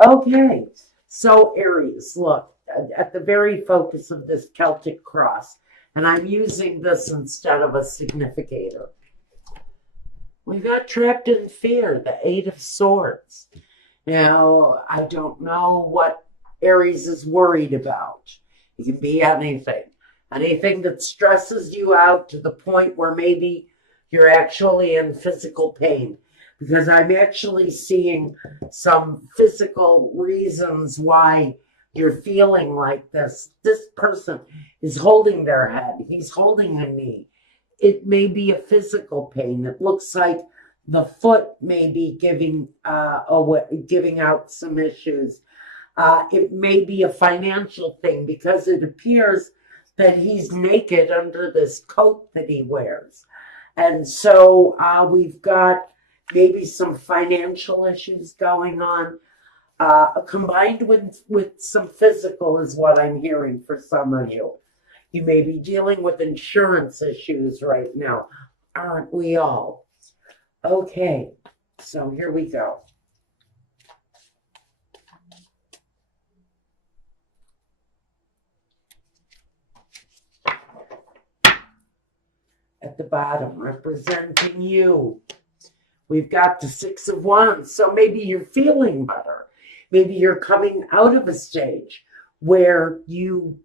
Okay, so Aries, look, at the very focus of this Celtic cross, and I'm using this instead of a significator. We got trapped in fear, the Eight of Swords. Now, I don't know what Aries is worried about. It can be anything. Anything that stresses you out to the point where maybe you're actually in physical pain. Because I'm actually seeing some physical reasons why you're feeling like this. This person is holding their head, he's holding a knee. It may be a physical pain. It looks like the foot may be giving out some issues. It may be a financial thing because it appears that he's naked under this coat that he wears. And so we've got maybe some financial issues going on, combined with some physical is what I'm hearing for some of you. You may be dealing with insurance issues right now. Aren't we all? Okay, so here we go. At the bottom, representing you, we've got the Six of Wands. So maybe you're feeling better. Maybe you're coming out of a stage where you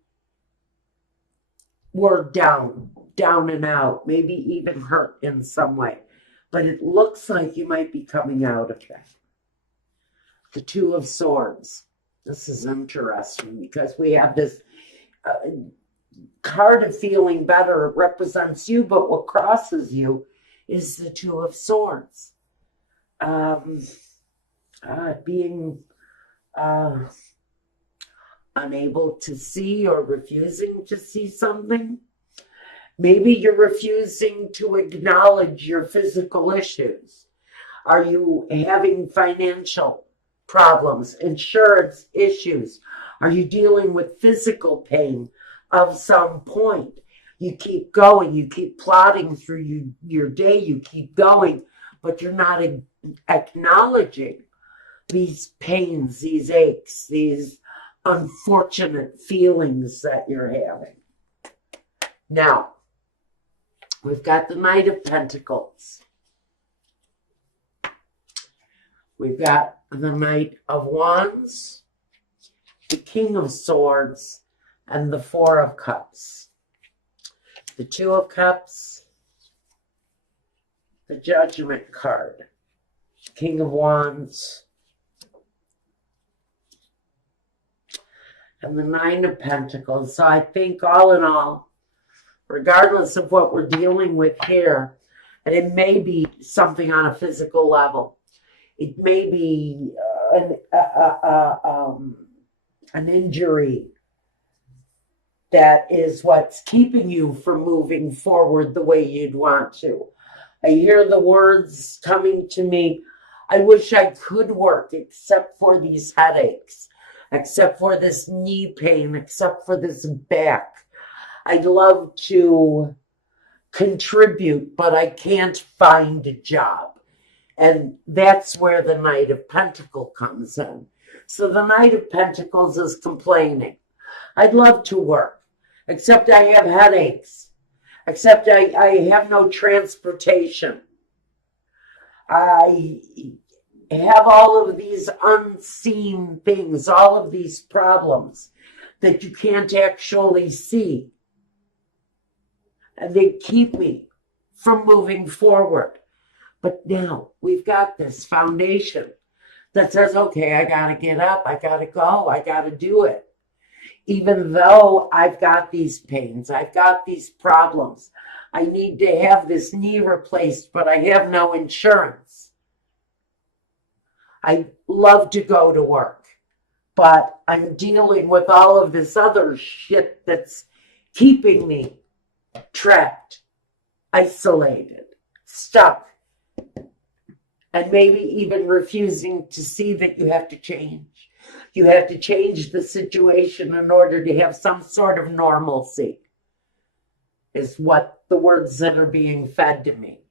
were down and out, maybe even hurt in some way. But it looks like you might be coming out of that. The Two of Swords. This is interesting because we have this card of feeling better. It represents you, but what crosses you is the Two of Swords. Being unable to see or refusing to see something. Maybe you're refusing to acknowledge your physical issues. Are you having financial problems, insurance issues? Are you dealing with physical pain of some point? You keep going, you keep plodding through your day, you keep going, but you're not acknowledging these pains, these aches, these unfortunate feelings that you're having. Now, we've got the Knight of Pentacles. We've got the Knight of Wands, the King of Swords, and the Four of Cups. The Two of Cups, the Judgment card, King of Wands, and the Nine of Pentacles. So I think all in all, regardless of what we're dealing with here, and it may be something on a physical level, it may be an injury that is what's keeping you from moving forward the way you'd want to. I hear the words coming to me, I wish I could work except for these headaches, except for this knee pain, except for this back. I'd love to contribute, but I can't find a job. And that's where the Knight of Pentacles comes in. So the Knight of Pentacles is complaining. I'd love to work, except I have headaches, except I have no transportation. I have all of these unseen things, all of these problems that you can't actually see. And they keep me from moving forward. But now we've got this foundation that says, okay, I got to get up, I got to go, I got to do it. Even though I've got these pains, I've got these problems, I need to have this knee replaced, but I have no insurance. I love to go to work, but I'm dealing with all of this other shit that's keeping me trapped, isolated, stuck, and maybe even refusing to see that you have to change. You have to change the situation in order to have some sort of normalcy, is what the words that are being fed to me.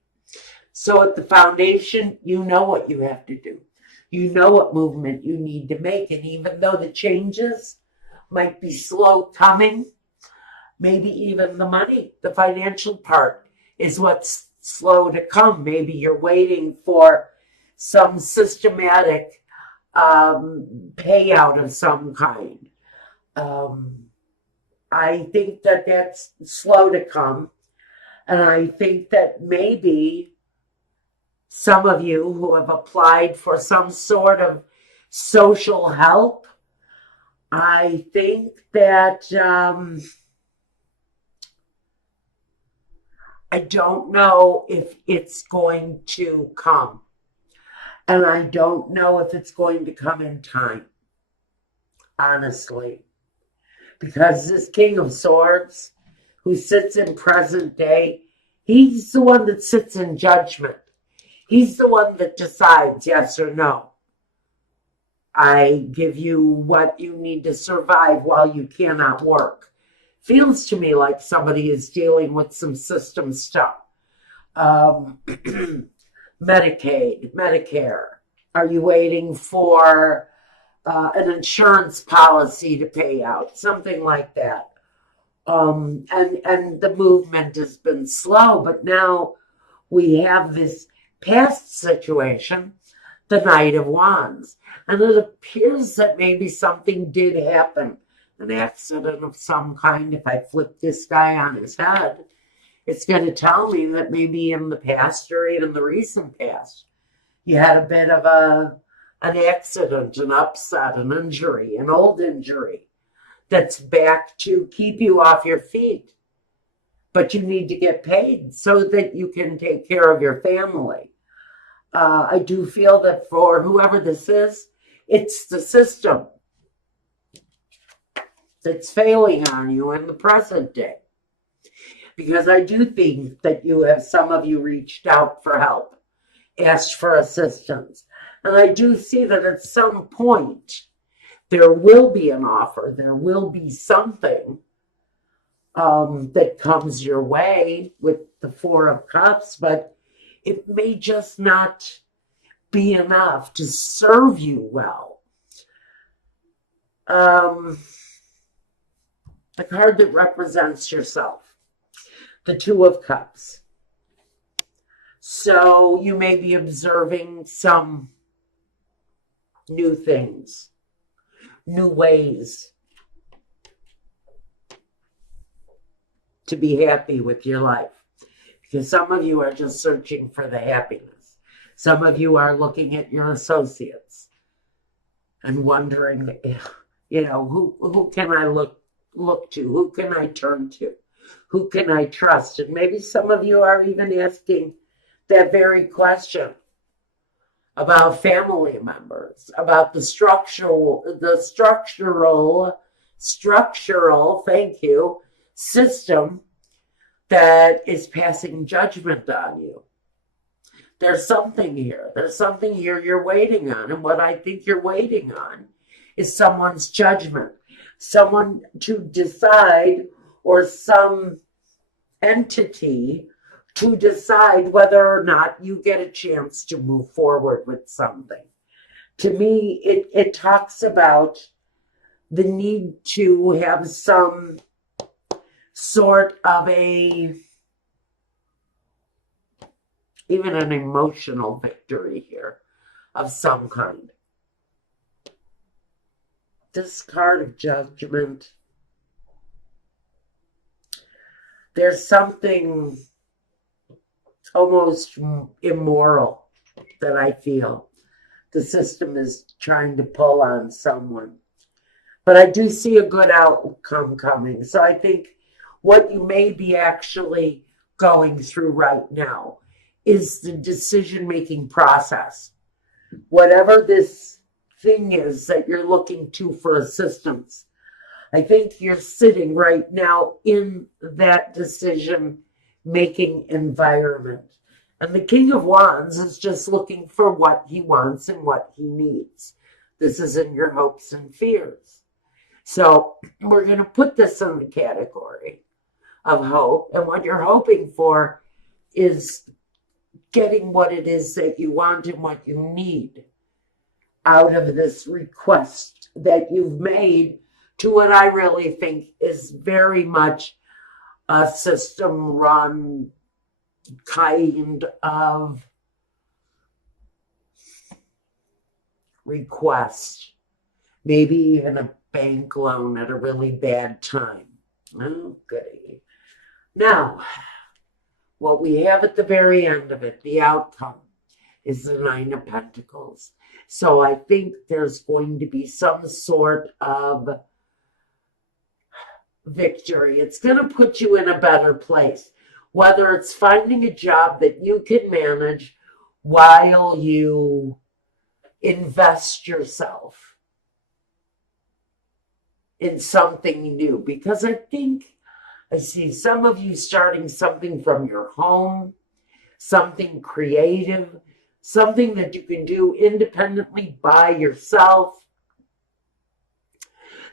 So at the foundation, you know what you have to do. You know what movement you need to make. And even though the changes might be slow coming, maybe even the money, the financial part is what's slow to come. Maybe you're waiting for some systematic payout of some kind. I think that that's slow to come. And I think that maybe some of you who have applied for some sort of social help, I think that I don't know if it's going to come. And I don't know if it's going to come in time, honestly. Because this King of Swords, who sits in present day, he's the one that sits in judgment. He's the one that decides yes or no. I give you what you need to survive while you cannot work. Feels to me like somebody is dealing with some system stuff. Medicaid, Medicare. Are you waiting for an insurance policy to pay out? Something like that. And the movement has been slow, but now we have this past situation, the Knight of Wands. And it appears that maybe something did happen, an accident of some kind. If I flip this guy on his head, it's going to tell me that maybe in the past or even the recent past, you had a bit of an accident, an upset, an injury, an old injury that's back to keep you off your feet. But you need to get paid so that you can take care of your family. I do feel that for whoever this is, it's the system that's failing on you in the present day. Because I do think that some of you reached out for help, asked for assistance. And I do see that at some point, there will be an offer, there will be something that comes your way with the Four of Cups, but it may just not be enough to serve you well. The card that represents yourself, the Two of Cups. So you may be observing some new things, new ways to be happy with your life. Because some of you are just searching for the happiness. Some of you are looking at your associates and wondering, who can I look to? Who can I turn to? Who can I trust? And maybe some of you are even asking that very question about family members, about the structural, thank you, system that is passing judgment on you. There's something here. There's something here you're waiting on. And what I think you're waiting on is someone's judgment. Someone to decide, or some entity to decide whether or not you get a chance to move forward with something. To me, it talks about the need to have some sort of even an emotional victory here of some kind. This card of Judgment, there's something almost immoral that I feel the system is trying to pull on someone. But I do see a good outcome coming. So I think what you may be actually going through right now is the decision-making process. Whatever this thing is that you're looking to for assistance, I think you're sitting right now in that decision-making environment. And the King of Wands is just looking for what he wants and what he needs. This is in your hopes and fears. So we're going to put this in the category of hope. And what you're hoping for is getting what it is that you want and what you need. out of this request that you've made to what I really think is very much a system run kind of request. Maybe even a bank loan at a really bad time. Oh, goody. Now, what we have at the very end of it, the outcome, is the Nine of Pentacles. So I think there's going to be some sort of victory. It's going to put you in a better place, whether it's finding a job that you can manage while you invest yourself in something new. Because I think I see some of you starting something from your home, something creative, something that you can do independently by yourself.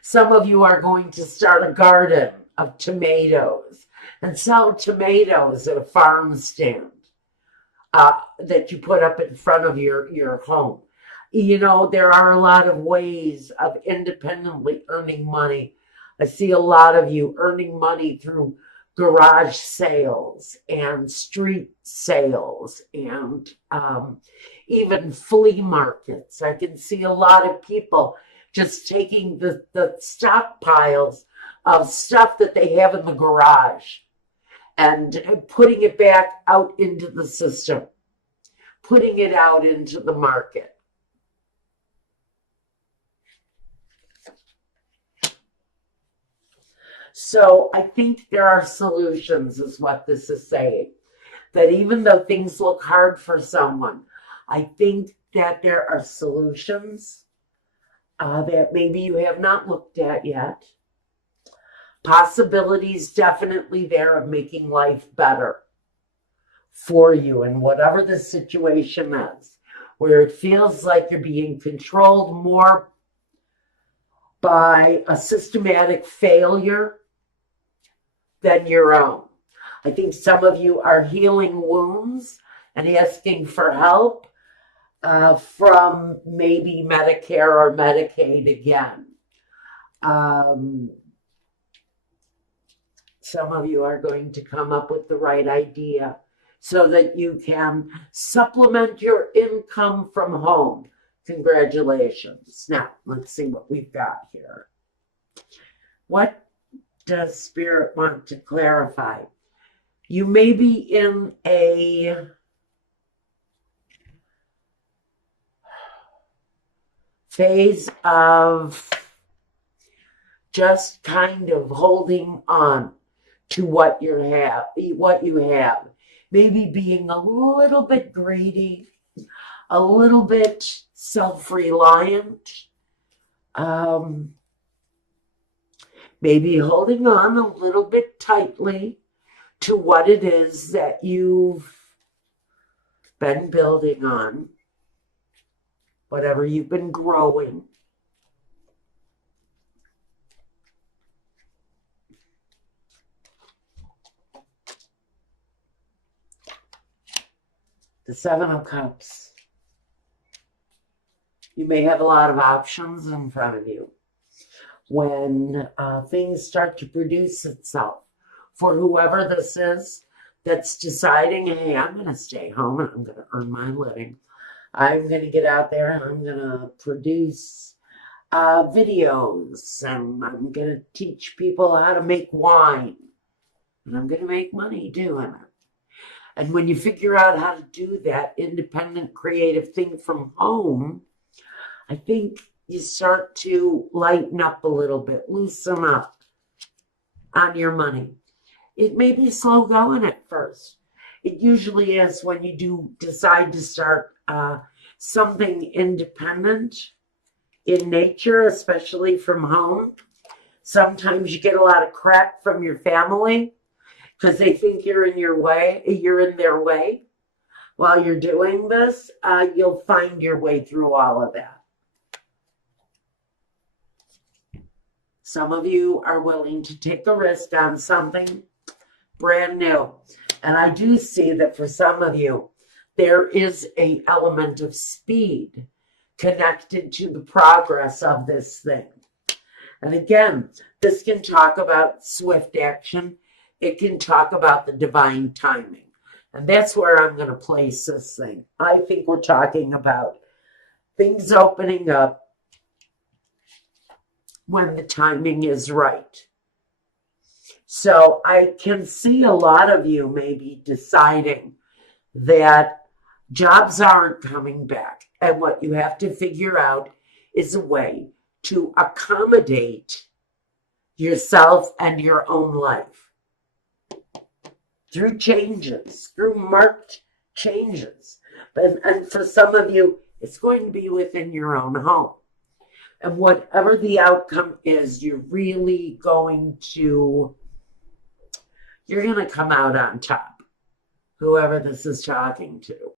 Some of you are going to start a garden of tomatoes and sell tomatoes at a farm stand that you put up in front of your home. You know, there are a lot of ways of independently earning money. I see a lot of you earning money through garage sales and street sales and even flea markets. I can see a lot of people just taking the stockpiles of stuff that they have in the garage and putting it back out into the system, putting it out into the market. So I think there are solutions, is what this is saying. That even though things look hard for someone, I think that there are solutions that maybe you have not looked at yet. Possibilities definitely there of making life better for you in whatever the situation is, where it feels like you're being controlled more by a systematic failure than your own. I think some of you are healing wounds and asking for help from maybe Medicare or Medicaid again. Some of you are going to come up with the right idea so that you can supplement your income from home. Congratulations. Now, let's see what we've got here. What does Spirit want to clarify? You may be in a phase of just kind of holding on to what you have. Maybe being a little bit greedy, a little bit self-reliant, maybe holding on a little bit tightly to what it is that you've been building on, whatever you've been growing. The Seven of Cups. You may have a lot of options in front of you when things start to produce itself. For whoever this is that's deciding, hey, I'm going to stay home and I'm going to earn my living. I'm going to get out there and I'm going to produce videos and I'm going to teach people how to make wine. And I'm going to make money doing it. And when you figure out how to do that independent creative thing from home, I think you start to lighten up a little bit, loosen up on your money. It may be slow going at first. It usually is when you do decide to start something independent in nature, especially from home. Sometimes you get a lot of crap from your family because they think you're in their way. While you're doing this, you'll find your way through all of that. Some of you are willing to take a risk on something brand new. And I do see that for some of you, there is an element of speed connected to the progress of this thing. And again, this can talk about swift action. It can talk about the divine timing. And that's where I'm going to place this thing. I think we're talking about things opening up when the timing is right. So I can see a lot of you maybe deciding that jobs aren't coming back. And what you have to figure out is a way to accommodate yourself and your own life through changes, through marked changes. And for some of you, it's going to be within your own home. And whatever the outcome is, you're going to come out on top, whoever this is talking to.